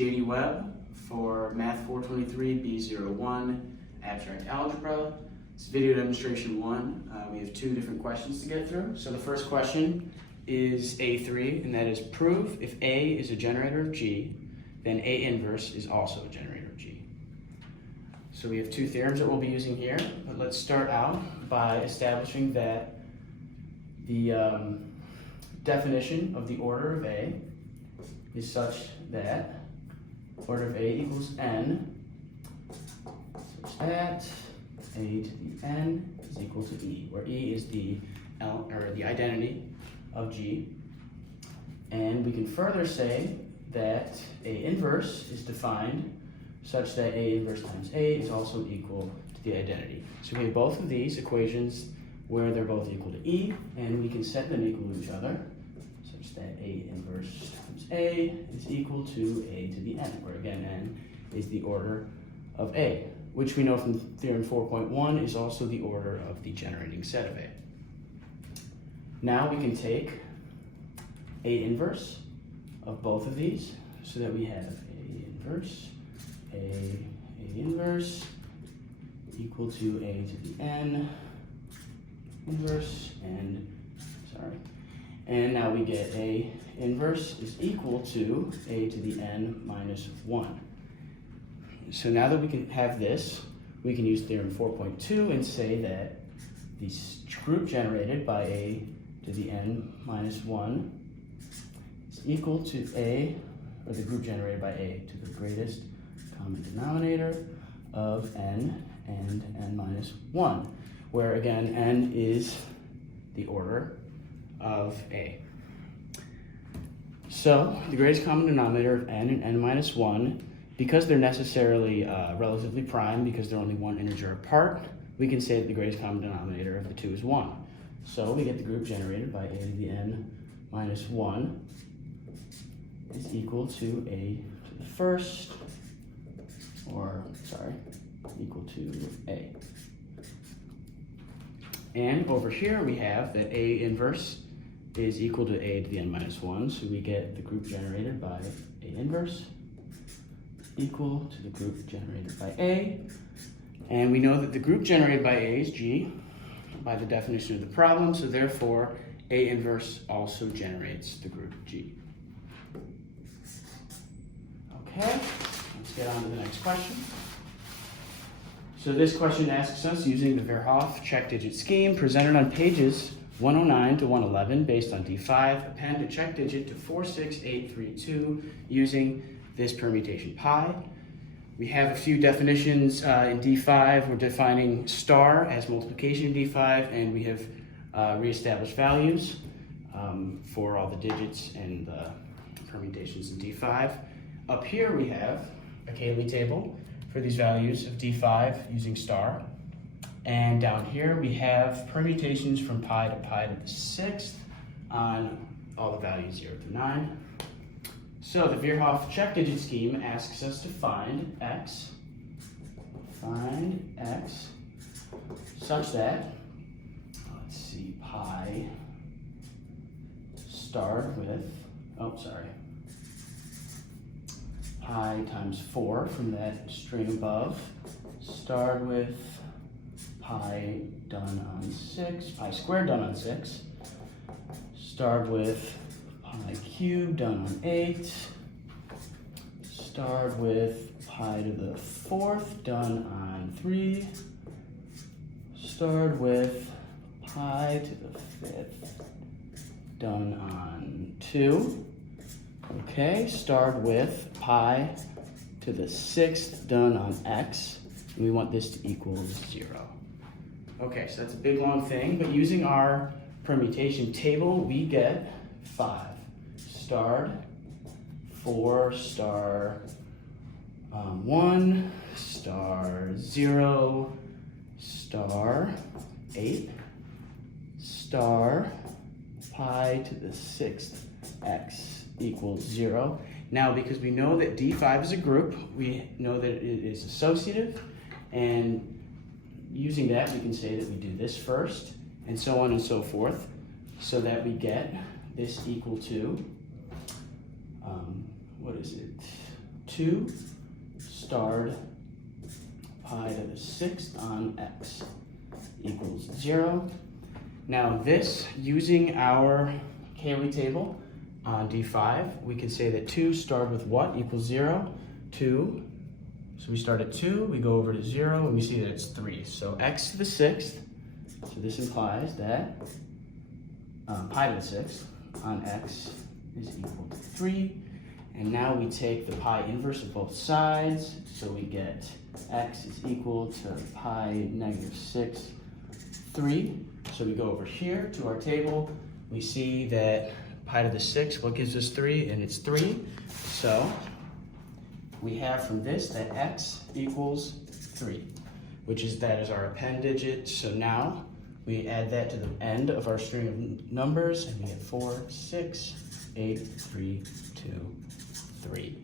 JD Webb for Math 423 B01 Abstract Algebra. It's video demonstration 1. We have 2 different questions to get through. So the first question is A3, and that is prove if A is a generator of G, then A inverse is also a generator of G. So we have 2 theorems that we'll be using here, but let's start out by establishing that the definition of the order of A is such that order of A equals n, such that A to the n is equal to E, where E is the identity of G. And we can further say that A inverse is defined such that A inverse times A is also equal to the identity. So we have both of these equations where they're both equal to E, and we can set them equal to each other such that A inverse times A is equal to A to the n, where again n is the order of A, which we know from theorem 4.1 is also the order of the generating set of A. Now we can take A inverse of both of these so that we have A inverse equal to A to the n inverse, and now we get A inverse is equal to A to the n minus 1. So now that we can have this, we can use theorem 4.2 and say that the group generated by A to the n minus 1 is equal to A, or the group generated by A to the greatest common denominator of n and n minus 1, where again n is the order of A. So the greatest common denominator of n and n minus 1, because they're necessarily relatively prime, because they're only one integer apart, we can say that the greatest common denominator of the 2 is 1. So we get the group generated by A to the n minus 1 is equal to A to the first, equal to A. And over here we have that A inverse is equal to A to the n minus 1, so we get the group generated by A inverse equal to the group generated by A. And we know that the group generated by A is G by the definition of the problem, so therefore A inverse also generates the group G. Okay, let's get on to the next question. So this question asks us, using the Verhoeff check-digit scheme presented on pages 109 to 111 based on D5, append a check digit to 46832 using this permutation pi. We have a few definitions in D5. We're defining star as multiplication in D5, and we have reestablished values for all the digits and the permutations in D5. Up here we have a Cayley table for these values of D5 using star. And down here we have permutations from pi to the 6th on all the values 0 to 9. So the Verhoeff check digit scheme asks us to find x such that, let's see, pi starred with, pi times 4 from that string above, starred with pi done on 6, pi squared done on 6, starred with pi cubed done on 8, starred with pi to the 4th done on 3, starred with pi to the 5th done on 2, okay, starred with pi to the 6th done on x, and we want this to equal 0. Okay, so that's a big long thing, but using our permutation table, we get 5 starred, 4 star 1 star 0 star 8 star pi to the 6th x equals 0. Now, because we know that D5 is a group, we know that it is associative, and using that, we can say that we do this first, and so on and so forth, so that we get this equal to, 2 2 starred pi to the 6th on x equals 0. Now this, using our Cayley table on D5, we can say that 2 starred with what equals 0? 2. So we start at 2, we go over to 0, and we see that it's 3. So x to the 6th, so this implies that pi to the 6th on x is equal to 3. And now we take the pi inverse of both sides, so we get x is equal to pi negative 6, 3. So we go over here to our table, we see that pi to the 6, what gives us 3? And it's 3. So we have from this that x equals 3, which is that is our append digit. So now we add that to the end of our string of numbers, and we get 4, 6, 8, 3, 2, 3.